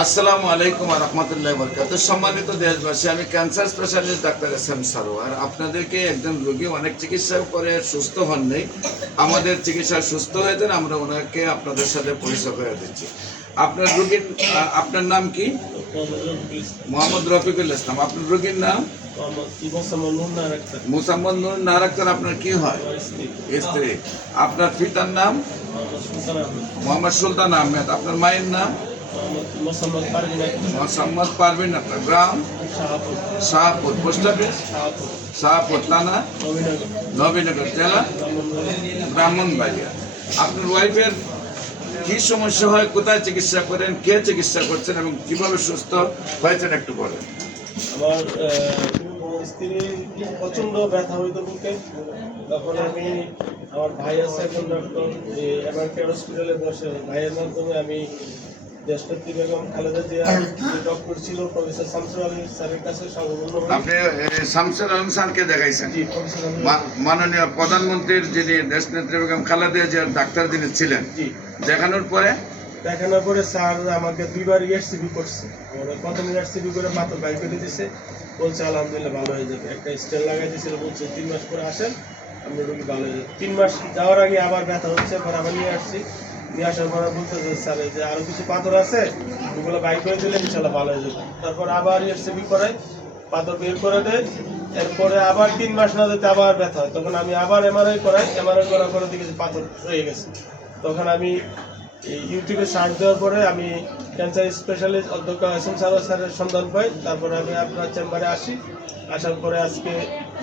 আসসালামু আলাইকুম ওয়া রাহমাতুল্লাহি ওয়া বারাকাতুহু। সম্মানিত দেশবাসী, আমি cancer specialist doctor SM. Sarwar. আপনাদেরকে একজন রোগী অনেক চিকিৎসা করে সুস্থ হন নাই, আমাদের চিকিৎসা সুস্থ হয়েছেন, আমরা ওনাকে আপনাদের সাথে পরিচয় করে দিচ্ছি। আপনার রোগীর আপনার নাম কি? মোহাম্মদ রফিকুল ইসলাম। আপনার রোগীর নাম? মুসাম্মদ নূর নার আক্তার। আপনার কি হয়? স্ত্রী। আপনার পিতার নাম? মোহাম্মদ সুলতান আহমেদ। আপনার মায়ের নাম? মোহাম্মদ পারভিন আক্তার। গ্রাম? শাহপুর। Post office? শাহপুর। থানা? নবীনগর। জেলা? ব্রাহ্মণবাড়িয়া। আপনার ওয়াইফের কি সমস্যা হয়, কোথায় চিকিৎসা করেন, কে চিকিৎসা করছেন এবং কিভাবে সুস্থ হয়েছেন একটু বলেন। আমার স্ত্রীর প্রচণ্ড ব্যথা হইতো বুকে। তখন আমি আমার ভাই আছে এখন ডক্টর এমআরকে হসপিটালে বসে, ভাইয়ের মাধ্যমে আমি দেশনেত্রী বেগম খালেদা জিয়া ডক্টর ছিল প্রফেসর শামসুল আলম স্যারের কাছে সর্বপূর্ণ। আপনি শামসুল আলম স্যারকে দেখাইছেন? মাননীয় প্রধানমন্ত্রীর যিনি দেশনেত্রী বেগম খালেদা জিয়ার ডাক্তার যিনি ছিলেন, দেখানোর পরে স্যার আমাকে দুইবার ইআরসিবি করছে। প্রথম ইআরসিবি করে পাথর বাইর করে দিয়েছে, বলছে আলহামদুলিল্লাহ ভালো হয়ে যাবে। একটা স্টেন লাগাই দিয়েছিল, বলছে 3 মাস পরে আসেন আপনার রোগী ভালো হয়ে যাবে। 3 মাস যাওয়ার আগে আবার ব্যথা হচ্ছে, পরে আবার নিয়ে আসছি। নিয়ে আসার পরে বলতেছে স্যার যে আরো কিছু পাথর আছে, ওগুলো বাইর করে দিলে ইনশাল্লাহ ভালো হয়ে যাবে। তারপর আবার ইআরসিবি করাই, পাথর বের করে দেয়। এরপরে আবার 3 মাস না যেতে আবার ব্যথা হয়। তখন আমি আবার এমআরআই করাই, এমআরআই করার পরে দেখেছি পাথর রয়ে গেছে। তখন আমি ইউটিউবে সার্চ দেওয়ার পরে আমি ক্যান্সার স্পেশালিস্ট অধ্যক্ষ এস.এম. সারোয়ার স্যারের সন্ধান পাই। তারপরে আমি আপনার চেম্বারে আসি। আসার পরে আজকে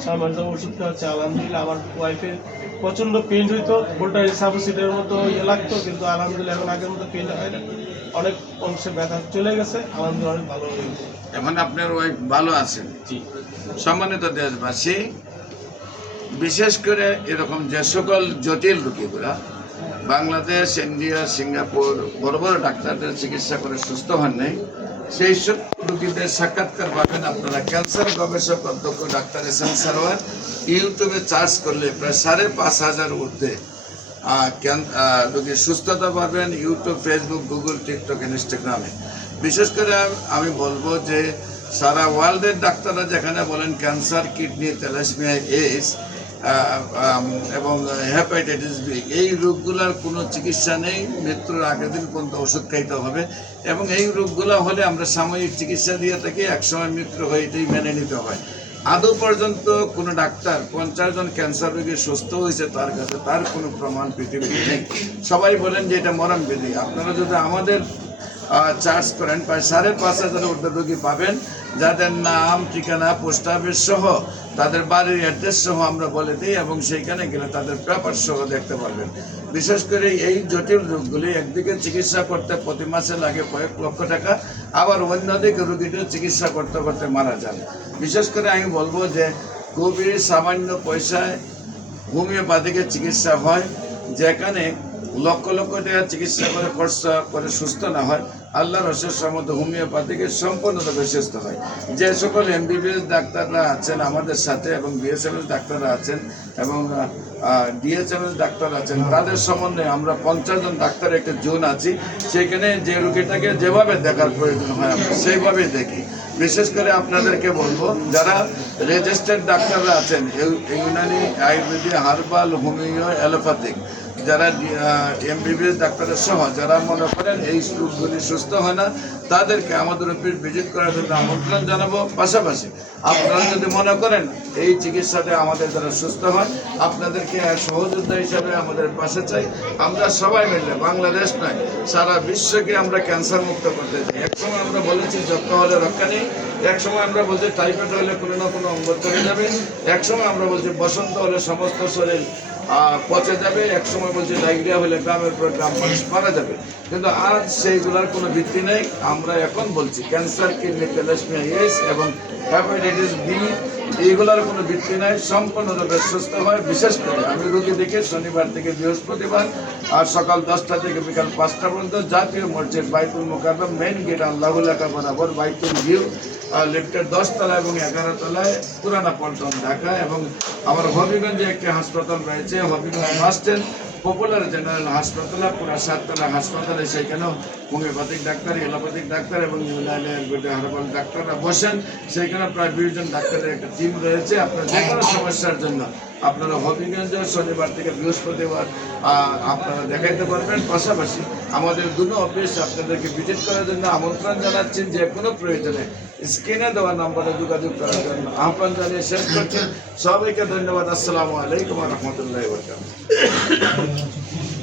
সামান্য ওষুধ খাওয়া হচ্ছে। আলহামদুলিল্লাহ আমার ওয়াইফের প্রচণ্ড পেন হইতো, ভোল্টারি সাবসিডের মতো লাগতো, কিন্তু আলহামদুলিল্লাহ এখন আগের মতো পেন হয় না, অনেক অংশে ব্যথা চলে গেছে। আলহামদুলিল্লাহ অনেক ভালো হয়ে গেছে। এখন আপনার ওয়াইফ ভালো আছেন? জি। সম্মানিত দেশবাসী, বিশেষ করে এরকম যে সকল জটিল রোগীগুলা বাংলাদেশ, ইন্ডিয়া, সিঙ্গাপুর বড় বড় ডাক্তারদের চিকিৎসা করে সুস্থ হন নাই, সেই সব রোগীদের সাক্ষাৎকার পাবেন আপনারা ক্যান্সার গবেষক অধ্যক্ষ ডাক্তার এস.এম. সারোয়ার। ইউটিউবে চার্জ করলে প্রায় 5,500 ঊর্ধ্বে রোগীর সুস্থতা পাবেন ইউটিউব, ফেসবুক, গুগল, টিকটক, ইনস্টাগ্রামে। বিশেষ করে আমি বলবো যে সারা ওয়ার্ল্ডের ডাক্তাররা যেখানে বলেন ক্যান্সার, কিডনি, থ্যালাসেমিয়া, এইডস এবং হেপাটাইটিস বি, এই রোগগুলোর কোনো চিকিৎসা নেই। মৃত্যুর আগের দিন পর্যন্ত ওষুধ খাইতে হবে এবং এই রোগগুলো হলে আমরা সাময়িক চিকিৎসা দিয়ে থাকি, একসময় মৃত্যু হয়ে এটাই মেনে নিতে হয়। আদৌ পর্যন্ত কোনো ডাক্তার 50 জন ক্যান্সার রোগী সুস্থ হয়েছে তার কাছে তার কোনো প্রমাণ পৃথিবীতে নেই। সবাই বলেন যে এটা মরণ বিধি। আপনারা যদি আমাদের চার্জ করেন প্রায় 5,500 ঊর্ধ্বে রোগী পাবেন, যাদের নাম, ঠিকানা, পোস্ট অফিস সহ তাদের বাড়ির অ্যাড্রেস সহ আমরা বলে দিই এবং সেইখানে গেলে তাদের পেপার সহ দেখতে পারবেন। বিশেষ করে এই জটিল রোগগুলি একদিকে চিকিৎসা করতে প্রতি মাসে লাগে কয়েক লক্ষ টাকা, আবার অন্যদিকে রোগীটিও চিকিৎসা করতে করতে মারা যান। বিশেষ করে আমি বলবো যে খুবই সামান্য পয়সায় হোমিওপ্যাথিকের চিকিৎসা হয়, যেখানে লক্ষ লক্ষ টাকা চিকিৎসা করে খরচা করে সুস্থ না হয়, আল্লাহর অশেষ রহমতে হোমিওপ্যাথিকে সম্পূর্ণভাবে সুস্থ হয়। যে সকল এমবিবিএস ডাক্তাররা আছেন আমাদের সাথে এবং বিএসএমএস ডাক্তাররা আছেন এবং ডিএসএমএস ডাক্তার আছেন, তাদের সমন্বয়ে আমরা 50 জন ডাক্তার একটা জোন আছি। সেখানে যে রোগীটাকে যেভাবে দেখার প্রয়োজন হয় আমরা সেইভাবেই দেখি। বিশেষ করে আপনাদেরকে বলবো, যারা রেজিস্টার্ড ডাক্তাররা আছেন Unani, Ayurvedic, herbal, homeo, allopathic, যারা এমবিবিএস ডাক্তারের সহ যারা মনে করেন এই রোগগুলি সুস্থ হয় না, তাদেরকে আমাদের অফিস ভিজিট করার জন্য আমন্ত্রণ জানাবো। পাশাপাশি আপনারা যদি মনে করেন এই চিকিৎসাতে আমাদের যারা সুস্থ হয়, আপনাদেরকে সহযোদ্ধা হিসাবে আমাদের পাশে চাই। আমরা সবাই মিলে, বাংলাদেশ নয় সারা বিশ্বকে আমরা ক্যান্সার মুক্ত করতে চাই। একসময় আমরা বলেছি যক্ষ্মা হলে রক্ষা নেই, একসময় আমরা বলছি টাইফয়েড হলে কোনো না কোনো অঙ্গ চলে যাবে, একসময় আমরা বলছি বসন্ত হলে সমস্ত শরীর পচে যাবে, একসময় বলছি ডায়রিয়া হলে গ্রামের পর গ্রাম মানুষ মারা যাবে। কিন্তু আজ সেইগুলোর কোনো ভিত্তি নেই। আমরা এখন বলছি ক্যান্সার, কিডনি, থ্যালাসেমিয়া, এইডস এবং হেপাটাইটিস বি, এইগুলোর কোনো ভিত্তি নাই, সম্পূর্ণভাবে সুস্থ হয়। বিশেষ করে আমি রোগী দেখে শনিবার থেকে বৃহস্পতিবার আর সকাল 10টা থেকে বিকাল 5টা পর্যন্ত জাতীয় মসজিদ বাইতুল মোকাররম মেইন গেট আল্লাহুল এলাকা বরাবর বাইতুল ভিউ লিফটের 10 তলা এবং 11 তলায় পুরানা পল্টন ঢাকা। এবং আমার হবিগঞ্জে একটি হাসপাতাল রয়েছে, Habiganj bus stand, popular general হাসপাতাল পুরা 7তলা হাসপাতালে, সেখানেও হোমিওপ্যাথিক ডাক্তার, এলোপ্যাথিক ডাক্তার এবং ইউনানি হার্বাল ডাক্তাররা বসেন। সেইখানে প্রায় 20 জন ডাক্তারের একটা টিম রয়েছে। আপনার যে কোনো সমস্যার জন্য আপনারা হবিগঞ্জ শনিবার থেকে বৃহস্পতিবার আপনারা দেখাইতে পারবেন। পাশাপাশি আমাদের দুটো অফিস আপনাদেরকে ভিজিট করার জন্য আমন্ত্রণ জানাচ্ছেন। যে কোনো প্রয়োজনে স্ক্রিনে দেওয়া নম্বরে যোগাযোগ করার জন্য আহ্বান জানিয়ে শেষ করছেন। সবাইকে ধন্যবাদ। আসসালামু আলাইকুম ওয়া রাহমাতুল্লাহি ওয়া বারাকাতুহু।